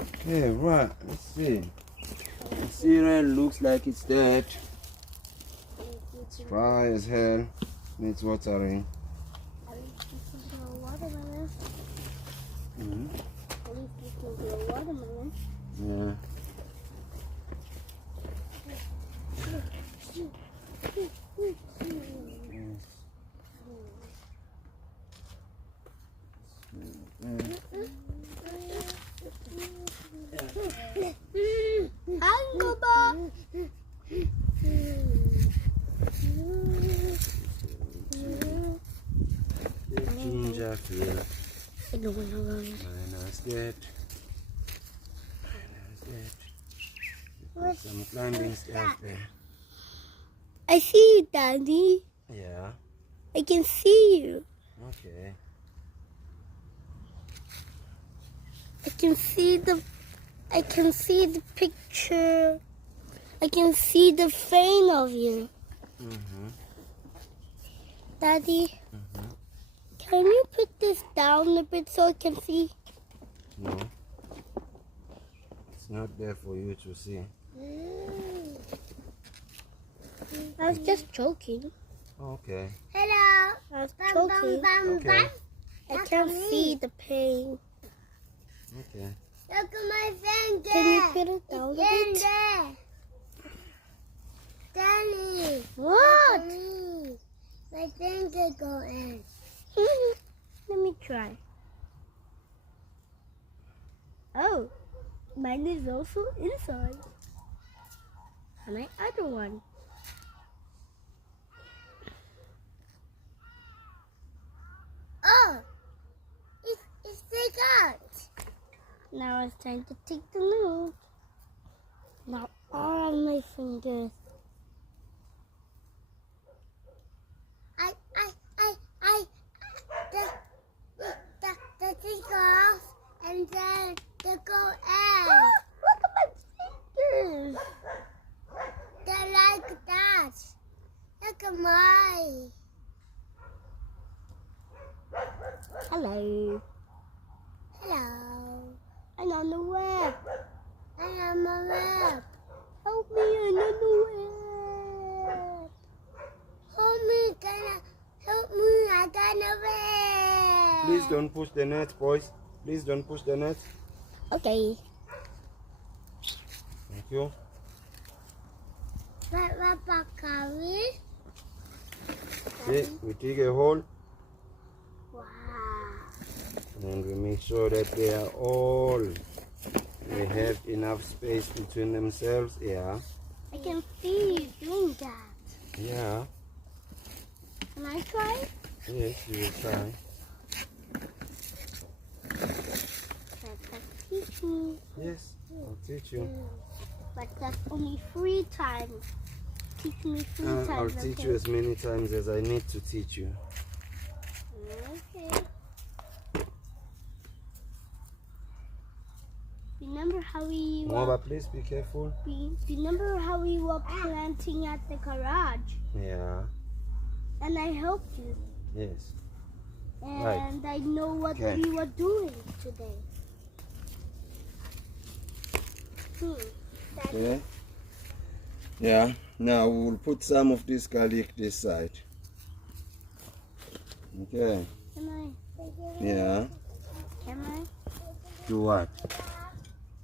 Okay, right. Let's see. The cereal looks like it's dead. It's dry as hell. Needs watering. At least you can grow watermelon. Mm-hmm. At least you can grow watermelon. Yeah. Angoba. Ginger field. I don't want to run. Minus that. Minus that. Put some climbing stuff there. I see you, Daddy. Yeah. I can see you. Okay. I can see the picture. I can see the frame of you. Mm-hmm. Daddy, Mm-hmm. can you put this down a bit so I can see? No. It's not there for you to see. I was just joking. Okay. Hello. I was joking. Okay. I can't see the pain. Okay. Look at my finger. Can you put it down a bit? Daddy. What? Daddy. My finger go in. Let me try. Oh, mine is also inside. And my other one. Oh, it's stick out. Now it's time to take the note. Now all of my fingers. The thing off and then the go in. Look at my fingers. They're like that. Look at mine. Hello. Hello. I'm on the web. I am a web. Help me, I'm on the web. Help me, I got a web. Please don't push the net, boys. Please don't push the net. Okay. Thank you. What curry? See, we dig a hole Wow. and we make sure that they have enough space between themselves. Yeah. I can see you doing that. Yeah. Can I try? Yes, you will try. Teach me. Yes, I'll teach you. But that's only 3 times. Teach me 3 times. I'll teach you as many times as I need to teach you. Okay. Remember how we Moba, please be careful. remember how we were planting at the garage? Yeah. And I helped you. Yes. And I know what Okay. we were doing today. Okay. Yeah. Now we will put some of this garlic this side. Okay. Can I? Yeah. Can I Do what?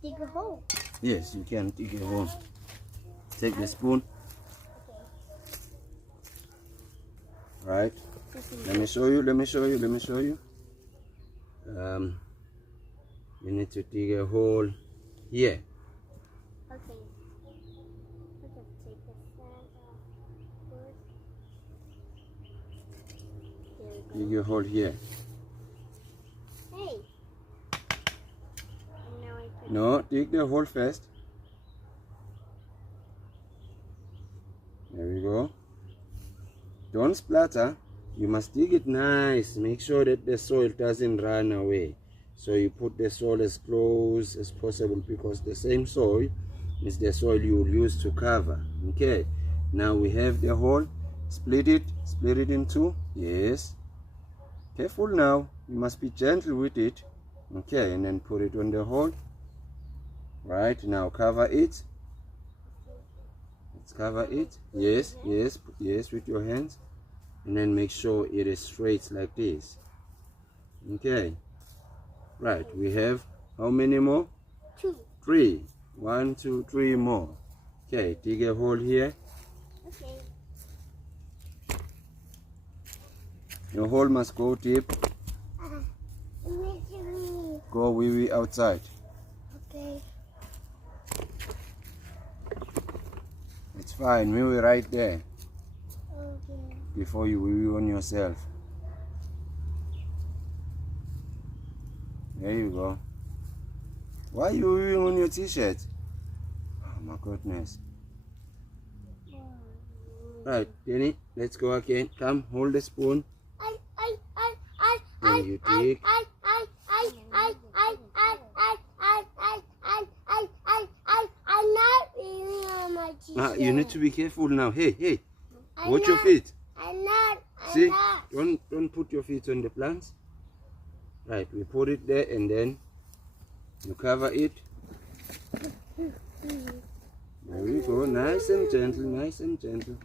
dig a hole? Yes, you can dig a hole. Take the spoon. Right. Let me show you. Let me show you. Let me show you. You need to dig a hole here. Okay. I'll just take the sand off first. There we Dig go. a hole here. Hey. And now I put No, dig the hole first. There we go. Don't splatter. You must dig it nice. Make sure that the soil doesn't run away. So you put the soil as close as possible because the same soil is the soil you will use to cover. Okay. Now we have the hole. Split it in 2. Yes. Careful now. You must be gentle with it. Okay, and then put it on the hole. Right, now cover it. Let's cover it. Yes, yes, yes, with your hands. And then make sure it is straight like this. Okay. Right, we have how many more? 2. 3. 1, 2, 3 more. Okay, dig a hole here. Okay. Your hole must go deep. Go wee outside. Okay. It's fine, wee right there Okay. before you wee on yourself. There you go. Why are you weeing on your t-shirt? Oh my goodness. Right, Danny, let's go again. Come, hold the spoon. And you dig. I'm not really on my t-shirt. You need to be careful now. Hey, watch your feet. I'm not. See, don't put your feet on the plants. Right, we put it there and then you cover it. There we go. Nice and gentle, nice and gentle.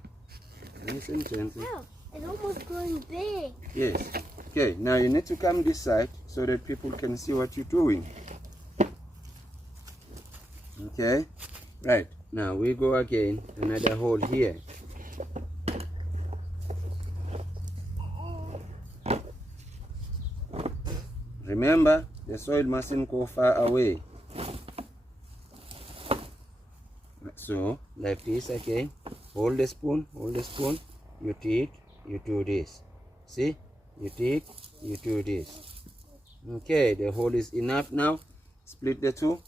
Nice and gentle. Oh, it's almost growing big. Yes. Okay, now you need to come this side so that people can see what you're doing. Okay, right. Now we go again, another hole here. Remember, the soil mustn't go far away. So, like this again. Hold the spoon, you dig, you do this. See? You dig, you do this. Okay, the hole is enough now. Split the two.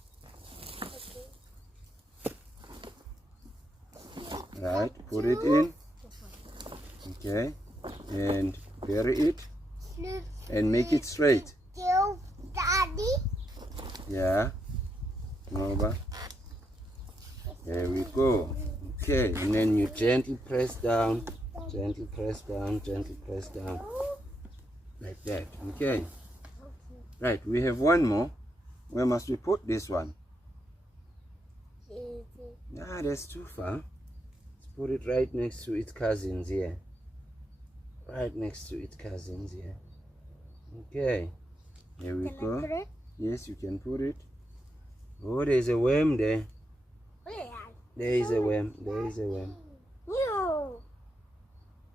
Right, put it in. Okay, and bury it. And make it straight. Daddy. Yeah. Over. There we go. Okay, and then you gently press down, gently press down, gently press down. Like that. Okay. Right, we have one more. Where must we put this one? Ah, that's too far. Let's put it right next to its cousins here. Right next to its cousins here. Okay. Here we Can go. I put it? Yes, you can put it. Oh, there's a worm there. There is a worm. There is a worm. No.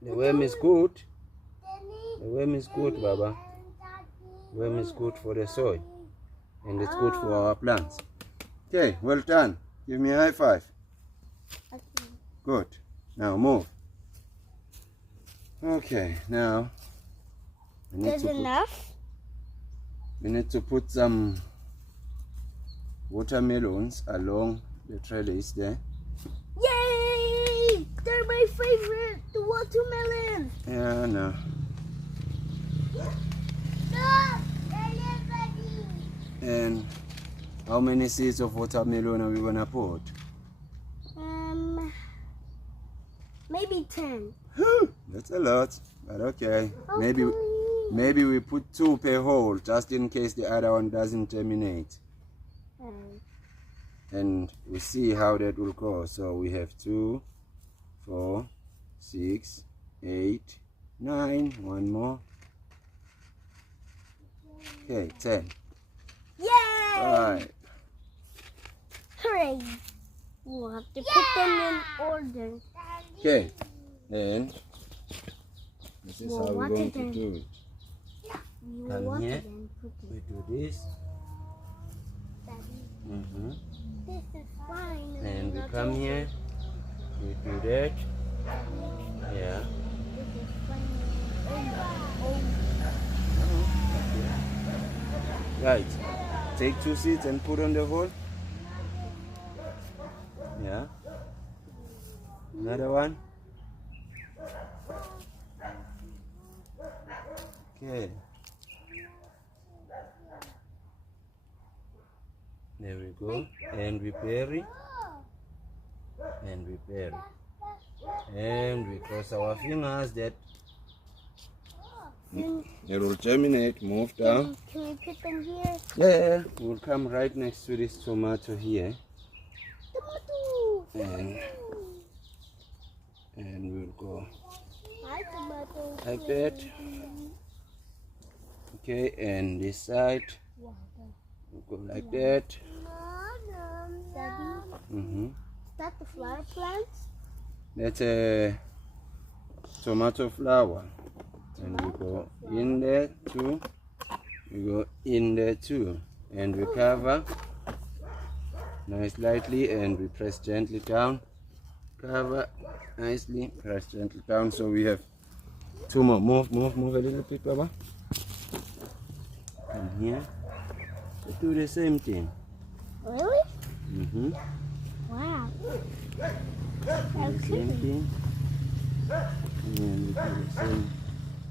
The worm is good. The worm is good, Baba. Worm is good for the soil. And it's good for our plants. Okay, well done. Give me a high five. Okay. Good. Now move. Okay, now There's enough? we need to put some watermelons along the trellis there. Yay! They're my favorite, the watermelons. Yeah, no. Stop! Everybody. And how many seeds of watermelon are we gonna put? Maybe 10. That's a lot, but okay. Maybe we put 2 per hole just in case the other one doesn't terminate. And we see how that will go. So we have 2, 4, 6, 8, 9. One more. Okay, 10. Yay! Right. Hooray! We'll have to put them in order. Okay. Then this is Well, how we're what going is to it? do it. You Come want here. it and put We it. do this. This is fine. And we come here. We do that. Yeah. This is fine. Right. Take 2 seeds and put on the hole. Yeah. Another one. Okay. There we go. And we bury. And we bury. And we cross our fingers that Then, It will germinate. Move down. can we put them here? Yeah. We'll come right next to this tomato here. Tomato! And we'll go Hi, tomato. like that. Okay, and this side, we'll go like that. Daddy, Mm-hmm. is that the flower plants? That's a tomato flower. And we go in there too. We go in there too. And we cover nice lightly and we press gently down. Cover nicely, press gently down. So we have two more. Move a little bit, Baba. And here, we do the same thing. Really? Mm-hmm. Wow. The same thing. And then we do the same.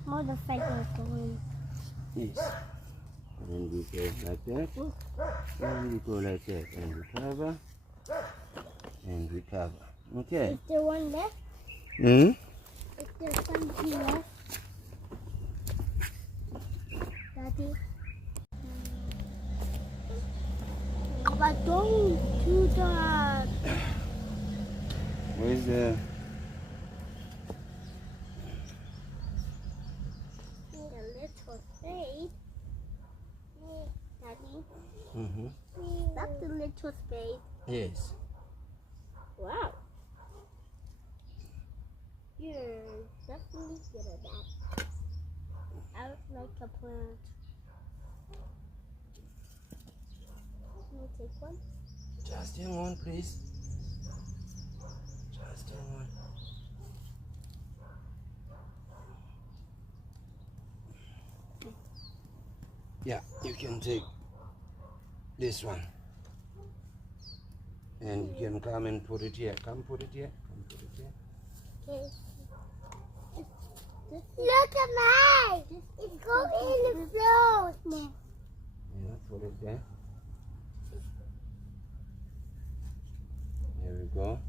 More the feathers going. Yes. And we go like that. And we go like that. And we cover. And we cover. Okay. Is there one left? Hmm? Is there something left? Daddy? But don't do that. Where's the... The little spade. Daddy? Mm-hmm. That's the little spade. Yes. Wow. You're definitely good at that. I would like a plant. Can you take one? Just hang on, please. Just hang on. Yeah, you can take this one. And you can come and put it here. Come put it here. Come put it here. Okay. Look at mine. It's going in the floor. Yeah, put it there. There we go.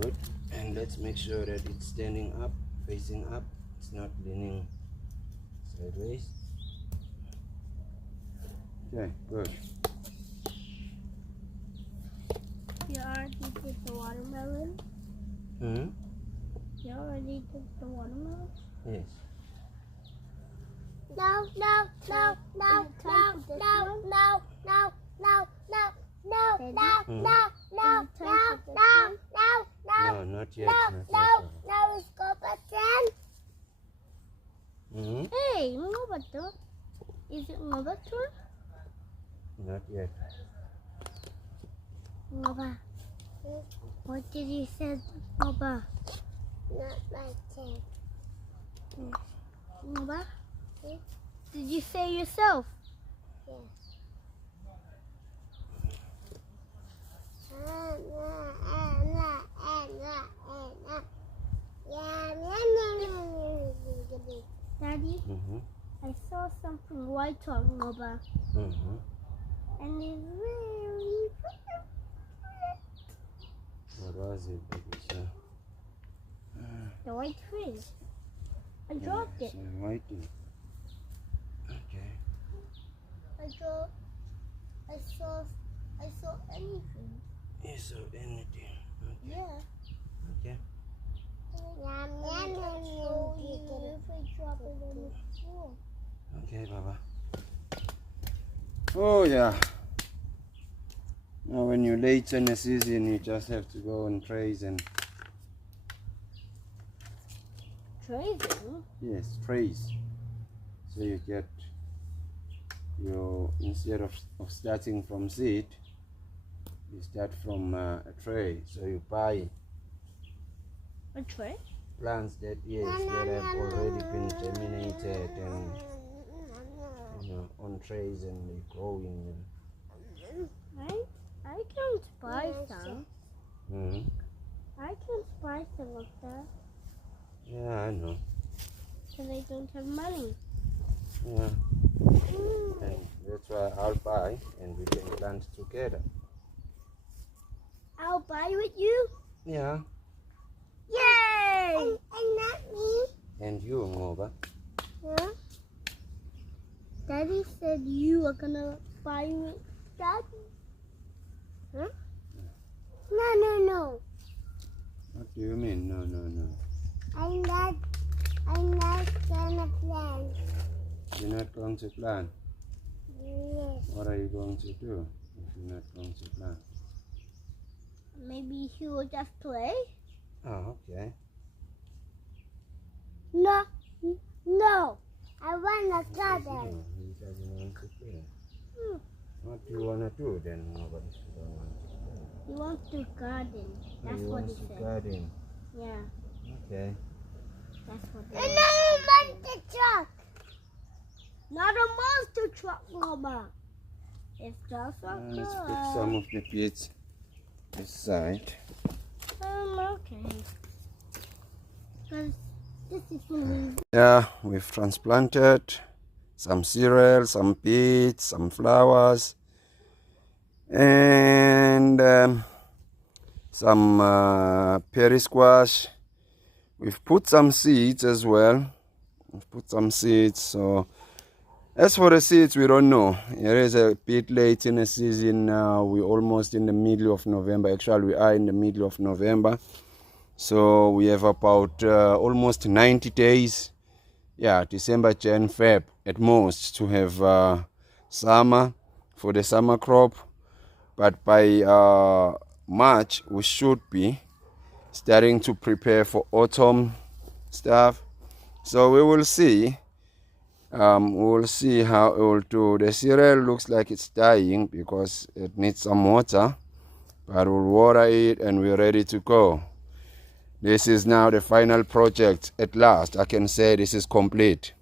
Good. And let's make sure that it's standing up, facing up. It's not leaning sideways. Okay, good. You already did the watermelon? Hmm? You already did the watermelon? Yes. No, no, no, no, no, no, no, no, no, no, no, no, no, no, no, no, No, not yet. Not yet. no, let's go back then. Hmm? Hey, Ngobato. Is it Ngobato? Not yet. Ngoba. What did you say, Ngoba? Not like that. Ngoba? Did you say yourself? Yes. Daddy, Mm-hmm. I saw something white on Ngoba. Mm-hmm. And it's really What was it, baby? So, the white fish. I dropped it. Whitey. Okay. I saw anything. You saw anything? Okay. Yeah. Okay. If I drop it on the floor. Okay, Baba. Oh, yeah. Now, when you're late in the season, you just have to go and trace and... Tracing? Yes, trace. So you get your... Instead of starting from seed, you start from a tray. So you buy A tray? plants that, yes, that have already been germinated and, you know, on trays and they grow in I can buy some. them. I can buy some of that. Yeah, I know. Because I don't have money. Yeah. And that's why I'll buy and we can plant together. I'll buy with you? Yeah. Yay! And not me. And you, Ngoba. Huh? Daddy said you were gonna buy me. Daddy? Huh? No. What do you mean? No. I'm not gonna plant. You're not going to plant? Yes. What are you going to do if you're not going to plant? Maybe he will just play. Oh, okay. No. I want a garden. He doesn't want to play. What do you want to do then, Robert, if you don't want to play? He wants to garden. That's He what wants he to said. garden. Yeah, Okay. And that's what he I said. want the truck. Not a monster truck, Mama. It's just a Let's put truck. some of the bits aside. Okay. Because this is for me. Yeah, we've transplanted some cereal, some beets, some flowers, and some perry squash. We've put some seeds as well. So as for the seeds, we don't know. It is a bit late in the season now. We're almost in the middle of November. Actually, we are in the middle of November. So we have about almost 90 days. Yeah, December, Jan, Feb at most to have summer for the summer crop. But by March, we should be starting to prepare for autumn stuff. So we will see. We will see how it will do. The cereal looks like it's dying because it needs some water. But we'll water it and we're ready to go. This is now the final project. At last, I can say this is complete.